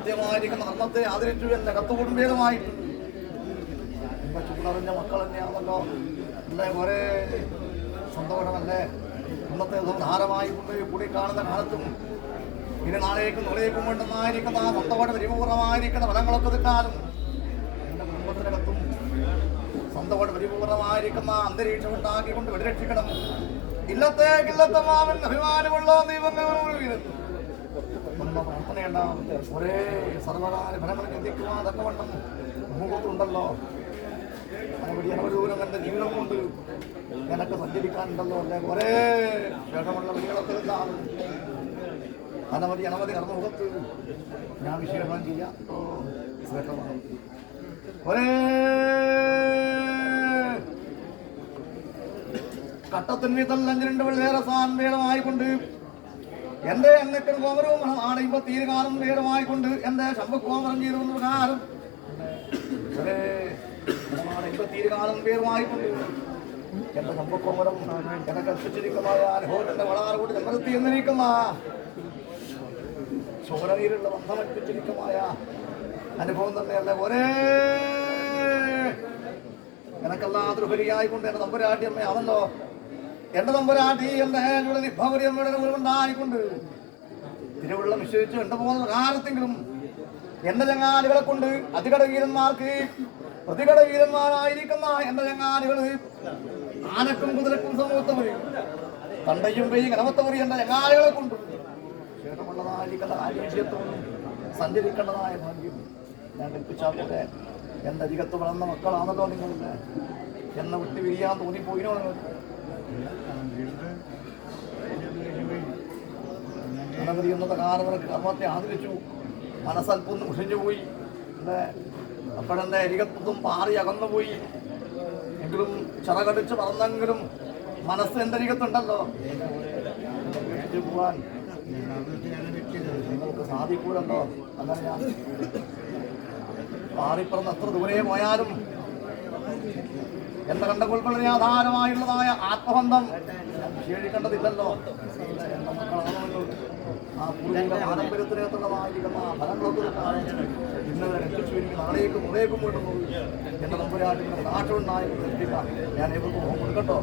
സത്യമായിരിക്കുന്ന ധർമ്മത്തെ ആദരിച്ചു എന്റെ കത്തുകുടുംബേതമായിട്ട് എന്റെ ചൂടറിഞ്ഞ മക്കൾ തന്നെയാണല്ലോ അല്ലേ കുറെ സന്തോഷമല്ലേ ഇന്നത്തെ ദിവസം ധാരമായി കൊണ്ട് കൂടി കാണുന്ന കാലത്തും ഇനി നാളേക്കും നുളയേക്കും കൊണ്ടെന്നായിരിക്കുന്ന ആ സന്തോഷം പരിപൂർണമായിരിക്കുന്ന ഫലങ്ങളൊക്കെ കിട്ടാനും എന്റെ കുടുംബത്തിനകത്തും സന്തോഷം പരിപൂർണമായിരിക്കുന്ന അന്തരീക്ഷം ഉണ്ടാക്കിക്കൊണ്ട് വെടിരക്ഷിക്കണം. ഇല്ലത്തെ മാവൻ അഭിമാനമുള്ള ദൈവങ്ങൾ പ്രാർത്ഥനയുണ്ടാവും. ഒരേ സർവകാല ഫലങ്ങൾ ചിന്തിക്കുവാൻ തക്കവണ്ണം മുഖത്തുണ്ടല്ലോ. വലിയ അനവദൂരം എൻ്റെ ജീവിതം കൊണ്ട് നിനക്ക് സഞ്ചരിക്കാനുണ്ടല്ലോ അല്ലെ. ഒരേ വേഷമുള്ള വഴികളൊക്കെ എന്താണ് അനവധി കർമ്മ മുഖത്ത് ഞാൻ വിശേഷം ചെയ്യാം. ശ്രേഷ്ഠമാണ് ഒരേ കട്ടത്തിന്മീതല്ലഞ്ചിരണ്ട് വെള്ളേറെ സാൻ വേടമായിക്കൊണ്ട് എന്റെ അങ്ങക്കൻ കോമരവും ആടയുമ്പോ തീരുകാലം വേടമായിക്കൊണ്ട് എന്റെ ശമ്പക്കോമരം ചെയ്തു പ്രകാരം തീരുകാലം വേറുമായിക്കൊണ്ട് എന്റെ ശമ്പക്കോമരം എന്നെ കൽപ്പിച്ചിരിക്കുന്നതായ അനുഭവത്തിന്റെ വളാറുകൂടി നിലനിർത്തി എന്നിരിക്കുന്ന ചോരനീരുള്ള ബന്ധമർപ്പിച്ചിരിക്കുന്നതായ അനുഭവം തന്നെയല്ലേ. ഒരേ എനക്കല്ലാതൊരുപരിയായിക്കൊണ്ട് എന്റെ നമ്പരാട്ടി അമ്മയാണല്ലോ. എന്റെ നമ്പരാട്ടി എന്റെ നിഭവരിയമ്മയുടെ ഉണ്ടായിക്കൊണ്ട് തിരുവുള്ള നിശ്ചയിച്ചു എന്റെ പോകുന്ന കാലത്തെങ്കിലും എന്റെ ചങ്ങാലികളെ കൊണ്ട് അതികടവീരന്മാർക്ക് പ്രതികടവീരന്മാരായിരിക്കുന്ന എന്റെ ചങ്ങാലികള് ആനക്കും കുതിരക്കും സമൂഹത്തവര് തണ്ടയും വെയ്യും കനമത്തവര് എന്റെ ചങ്ങാലികളെ കൊണ്ട് ശേഷമുള്ളതായിരിക്കുന്ന കാര്യവിഷയത്തോടും സഞ്ചരിക്കേണ്ടതായ ഭാഗ്യം ഞാൻ കൽപ്പിച്ചാൽ പോലെ എന്റെ അരികത്ത് വളർന്ന മക്കളാണല്ലോ നിങ്ങളുടെ എന്നെ വിട്ട് വിരിയാൻ തോന്നിപ്പോയിനോ നിങ്ങൾക്ക്. അനവധി എന്നത് കാരണവർക്ക് കർമ്മത്തെ ആദരിച്ചു. മനസ്സൽപ്പൊന്ന് മുഷിഞ്ഞുപോയി അല്ലേ. അപ്പോഴെൻ്റെ അരികത്തും പാറി അകന്നുപോയി എങ്കിലും ചിറകടിച്ച് പറന്നെങ്കിലും മനസ്സ് എൻ്റെ അരികത്തുണ്ടല്ലോ. പോവാൻ നിങ്ങൾക്ക് സാധിക്കൂലല്ലോ. അങ്ങനെ ഞാൻ പാറിപ്പറന്ന് എത്ര ദൂരെ പോയാലും എന്റെ കണ്ടകൊൾക്കൊള്ളി ആധാരമായുള്ളതായ ആത്മബന്ധം ക്ഷീണിക്കേണ്ടതില്ലല്ലോ. എന്റെ മക്കളാണല്ലോ ആ പൂർവിക പാരമ്പര്യത്തിനകത്തുള്ളതായിരിക്കുന്ന ആ ഫലങ്ങളൊക്കെ ഇന്നവരെ രക്ഷിച്ചു എനിക്ക് നാളേക്കും മുളേക്കും കൊണ്ടുപോകും. എന്റെ നമ്പരാട്ടിന്റെ നാട്ടുണ്ടായി ഞാൻ എവർക്ക് കൊടുക്കട്ടോ.